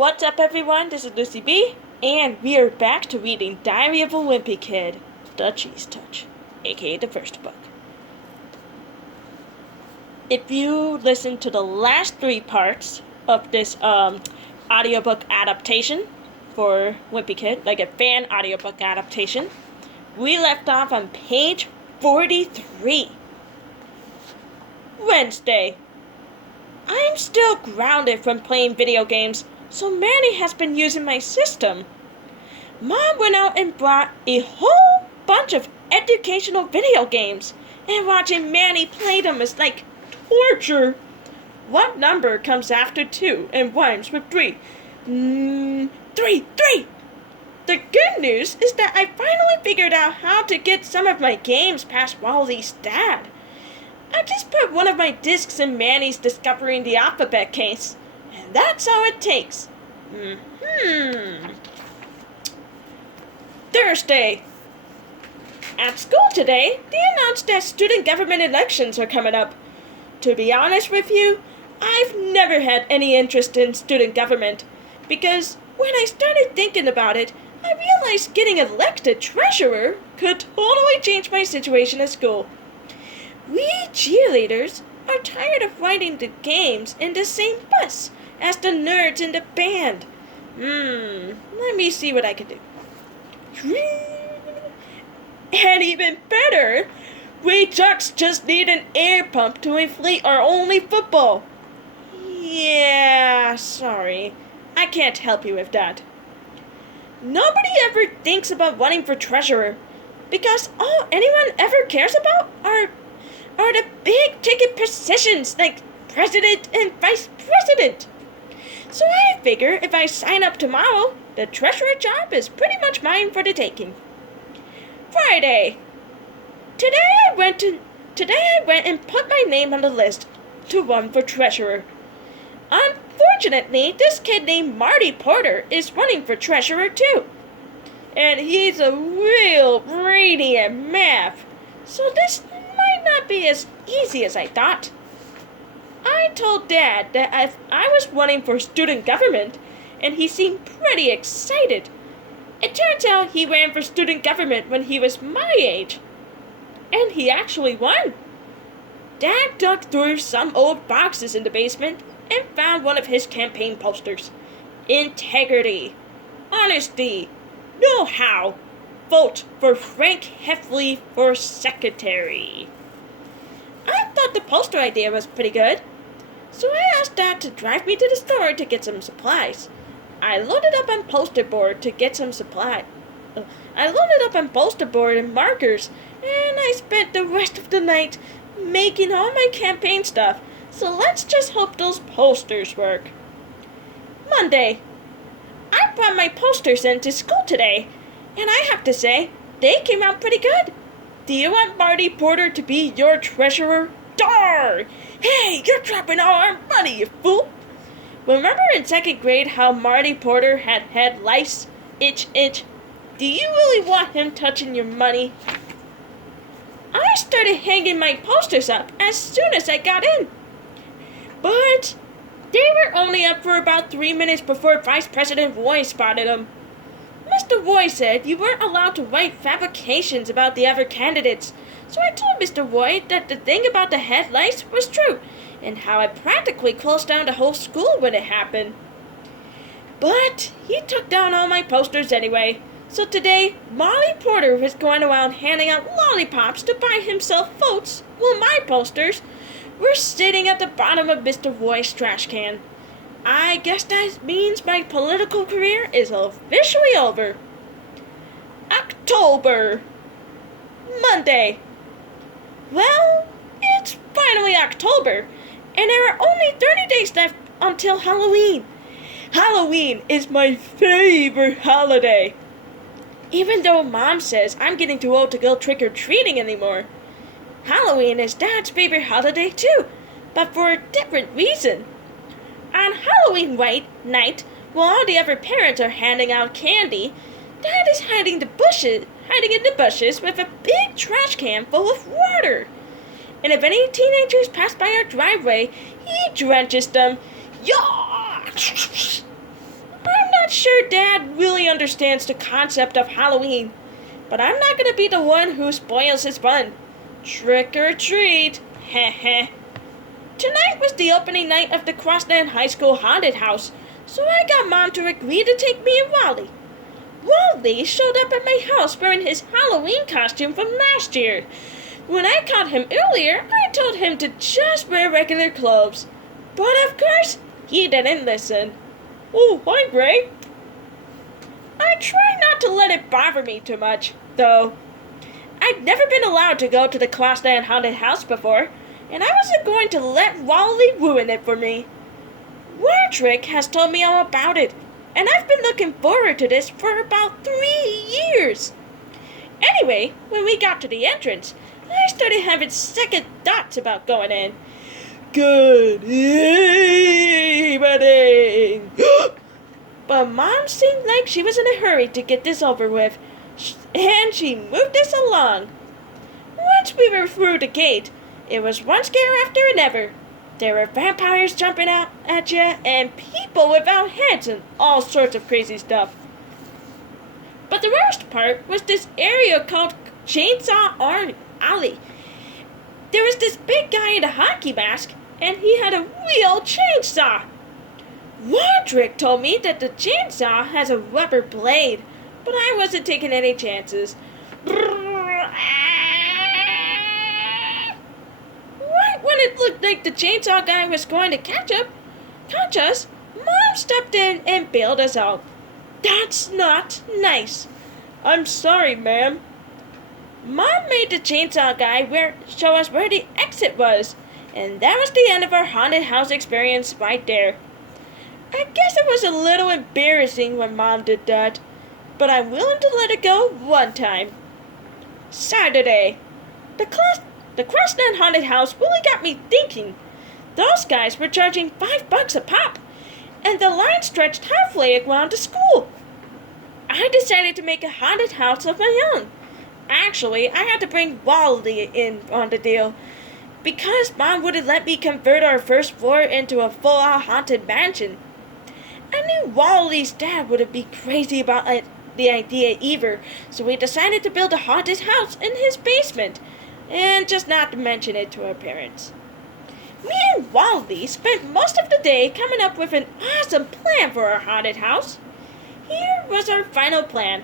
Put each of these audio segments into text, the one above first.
What's up, everyone? This is Lucy B, and we are back to reading Diary of a Wimpy Kid, The Cheese Touch, aka the first book. If you listen to the last 3 parts of this audiobook adaptation for Wimpy Kid, like a fan audiobook adaptation, we left off on page 43. Wednesday. I'm still grounded from playing video games, so Manny has been using my system. Mom went out and brought a whole bunch of educational video games, and watching Manny play them is like torture. What number comes after 2 and rhymes with 3? 3. The good news is that I finally figured out how to get some of my games past Wally's dad. I just put one of my discs in Manny's Discovering the Alphabet case, and that's all it takes. Thursday. At school today, they announced that student government elections are coming up. To be honest with you, I've never had any interest in student government, because when I started thinking about it, I realized getting elected treasurer could totally change my situation at school. We cheerleaders are tired of riding the games in the same bus as the nerds in the band. Let me see what I can do. And even better, we jocks just need an air pump to inflate our only football. Yeah, sorry. I can't help you with that. Nobody ever thinks about running for treasurer, because all anyone ever cares about are the big ticket positions like president and vice president. So I figure if I sign up tomorrow, the treasurer job is pretty much mine for the taking. Friday. Today I went and put my name on the list to run for treasurer. Unfortunately, this kid named Marty Porter is running for treasurer too. And he's a real brainy at math. So this might not be as easy as I thought. I told Dad that if I was running for student government, and he seemed pretty excited. It turns out he ran for student government when he was my age. And he actually won. Dad dug through some old boxes in the basement and found one of his campaign posters. Integrity, honesty, know-how. Vote for Frank Heffley for secretary. I thought the poster idea was pretty good, so I asked Dad to drive me to the store to get some supplies. I loaded up on poster board to get some supply. I loaded up on poster board and markers, and I spent the rest of the night making all my campaign stuff, so let's just hope those posters work. Monday. I brought my posters into school today, and I have to say, they came out pretty good. Do you want Marty Porter to be your treasurer? Darn! Hey, you're dropping all our money, you fool! Remember in 2nd grade how Marty Porter had lice? Itch. Do you really want him touching your money? I started hanging my posters up as soon as I got in. But they were only up for about 3 minutes before Vice President Roy spotted them. Mr. Roy said you weren't allowed to write fabrications about the other candidates, so I told Mr. Roy that the thing about the head lice was true, and how I practically closed down the whole school when it happened. But he took down all my posters anyway, so today Molly Porter was going around handing out lollipops to buy himself votes, while my posters were sitting at the bottom of Mr. Roy's trash can. I guess that means my political career is officially over. October. Monday. Well, it's finally October, and there are only 30 days left until Halloween. Halloween is my favorite holiday. Even though Mom says I'm getting too old to go trick-or-treating anymore. Halloween is Dad's favorite holiday too, but for a different reason. On Halloween night, while all the other parents are handing out candy, Dad is hiding in the bushes with a big trash can full of water. And if any teenagers pass by our driveway, he drenches them. Yeah! not sure Dad really understands the concept of Halloween, but I'm not gonna be the one who spoils his fun. Trick or treat, heh heh. Tonight was the opening night of the Crossland High School haunted house, so I got Mom to agree to take me and Wally. Wally showed up at my house wearing his Halloween costume from last year. When I caught him earlier, I told him to just wear regular clothes. But of course, he didn't listen. Oh, hi, Gray. I try not to let it bother me too much, though. I'd never been allowed to go to the Crossland haunted house before, and I wasn't going to let Wally ruin it for me. Roderick has told me all about it, and I've been looking forward to this for about 3 years. Anyway, when we got to the entrance, I started having second thoughts about going in. Good evening! But Mom seemed like she was in a hurry to get this over with, and she moved us along. Once we were through the gate, it was one scare after another. There were vampires jumping out at you, and people without heads, and all sorts of crazy stuff. But the worst part was this area called Chainsaw Alley. There was this big guy in a hockey mask, and he had a real chainsaw. Roderick told me that the chainsaw has a rubber blade, but I wasn't taking any chances. Right when it looked like the chainsaw guy was going to catch us, Mom stepped in and bailed us out. That's not nice. I'm sorry, ma'am. Mom made the chainsaw guy show us where the exit was, and that was the end of our haunted house experience right there. I guess it was a little embarrassing when Mom did that, but I'm willing to let it go one time. Saturday. The Crossland haunted house really got me thinking. Those guys were charging $5 a pop, and the line stretched halfway around the school. I decided to make a haunted house of my own. Actually, I had to bring Wally in on the deal, because Mom wouldn't let me convert our first floor into a full-out haunted mansion. I knew Wally's dad wouldn't be crazy about the idea either, so we decided to build a haunted house in his basement, and just not to mention it to our parents. Me and Wally spent most of the day coming up with an awesome plan for our haunted house. Here was our final plan.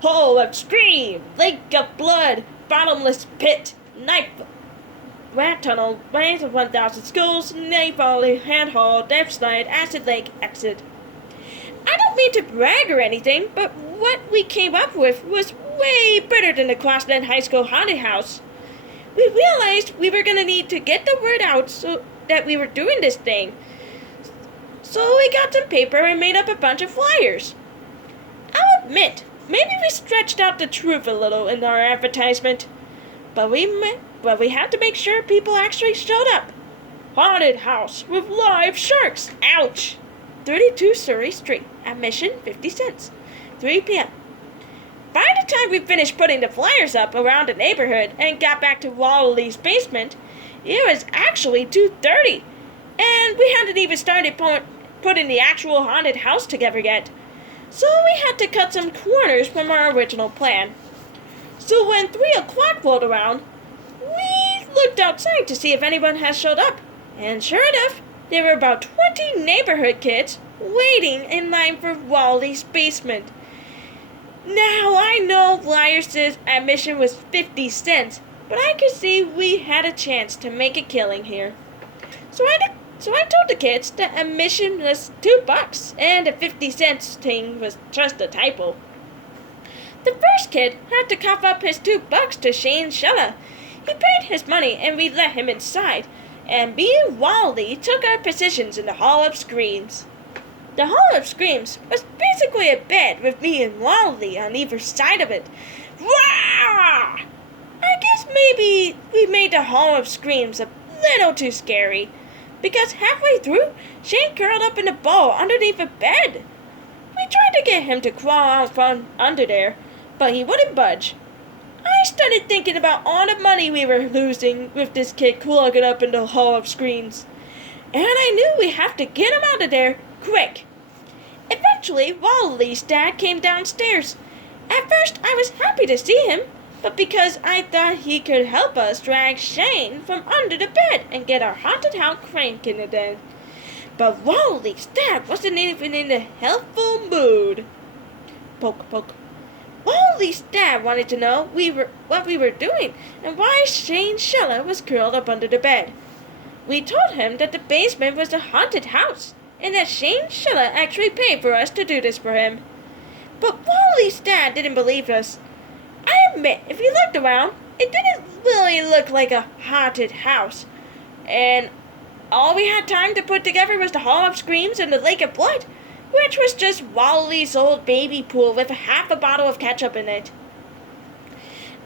Hall of Scream, Lake of Blood, Bottomless Pit, Night Rat Tunnel, Range of 1,000 Schools, Night Valley, Hand Hall, Death Slide, Acid Lake, Exit. I don't mean to brag or anything, but what we came up with was way better than the Crossland High School haunted house. We realized we were going to need to get the word out so that we were doing this thing. So we got some paper and made up a bunch of flyers. I'll admit, maybe we stretched out the truth a little in our advertisement, but we had to make sure people actually showed up. Haunted house with live sharks. Ouch! 32 Surrey Street. Admission 50 cents. 3 p.m. By the time we finished putting the flyers up around the neighborhood and got back to Wally's basement, it was actually 2:30, and we hadn't even started putting the actual haunted house together yet. So we had to cut some corners from our original plan. So when 3 o'clock rolled around, we looked outside to see if anyone had showed up. And sure enough, there were about 20 neighborhood kids waiting in line for Wally's basement. Now I know Flyers' admission was 50 cents, but I could see we had a chance to make a killing here. So I told the kids that admission was $2 and the 50 cents thing was just a typo. The first kid had to cough up his $2 to Shane Shella. He paid his money and we let him inside, and me and Wally took our positions in the Hall of Screams. The Hall of Screams was basically a bed with me and Wally on either side of it. Rah! I guess maybe we made the Hall of Screams a little too scary, because halfway through, Shane curled up in a ball underneath a bed. We tried to get him to crawl out from under there, but he wouldn't budge. I started thinking about all the money we were losing with this kid clogging up in the Hall of Screams, and I knew we have to get him out of there quick. Eventually, Actually, Wally's dad came downstairs. At first, I was happy to see him, but because I thought he could help us drag Shane from under the bed and get our haunted house cranking again. But Wally's dad wasn't even in a helpful mood. Poke, poke. Wally's dad wanted to know what we were doing and why Shane Sheila was curled up under the bed. We told him that the basement was a haunted house and that Shane Sheila actually paid for us to do this for him. But Wally's dad didn't believe us. I admit, if you looked around, it didn't really look like a haunted house. And all we had time to put together was the Hall of Screams and the Lake of Blood, which was just Wally's old baby pool with half a bottle of ketchup in it.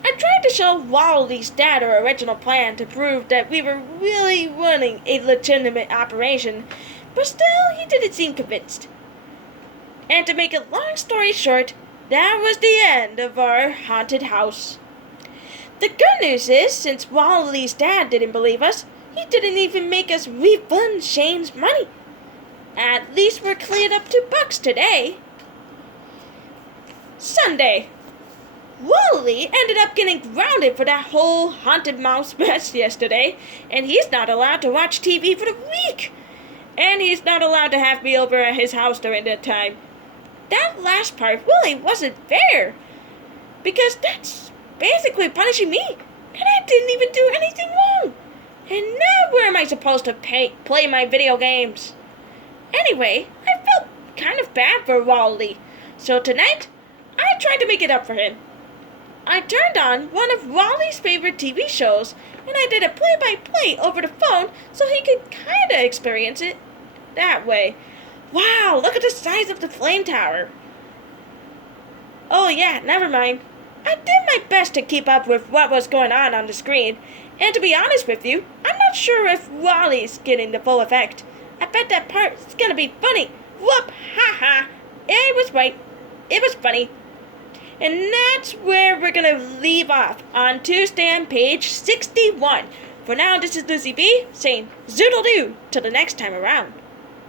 I tried to show Wally's dad our original plan to prove that we were really running a legitimate operation, but still he didn't seem convinced. And to make a long story short, that was the end of our haunted house. The good news is, since Wally's dad didn't believe us, he didn't even make us refund Shane's money. At least we're cleared up $2 today. Sunday. Wally ended up getting grounded for that whole haunted mouse mess yesterday, and he's not allowed to watch TV for the week. And he's not allowed to have me over at his house during that time. That last part really wasn't fair, because that's basically punishing me, and I didn't even do anything wrong. And now where am I supposed to play my video games? Anyway, I felt kind of bad for Wally, so tonight I tried to make it up for him. I turned on one of Wally's favorite TV shows, and I did a play-by-play over the phone so he could kinda experience it that way. Wow, look at the size of the flame tower. Oh yeah, never mind. I did my best to keep up with what was going on the screen, and to be honest with you, I'm not sure if Wally's getting the full effect. I bet that part's gonna be funny. Whoop, ha ha. I was right. It was funny. And that's where we're gonna leave off on Tuesday on page 61. For now, this is Lucy B saying zoodle-doo till the next time around.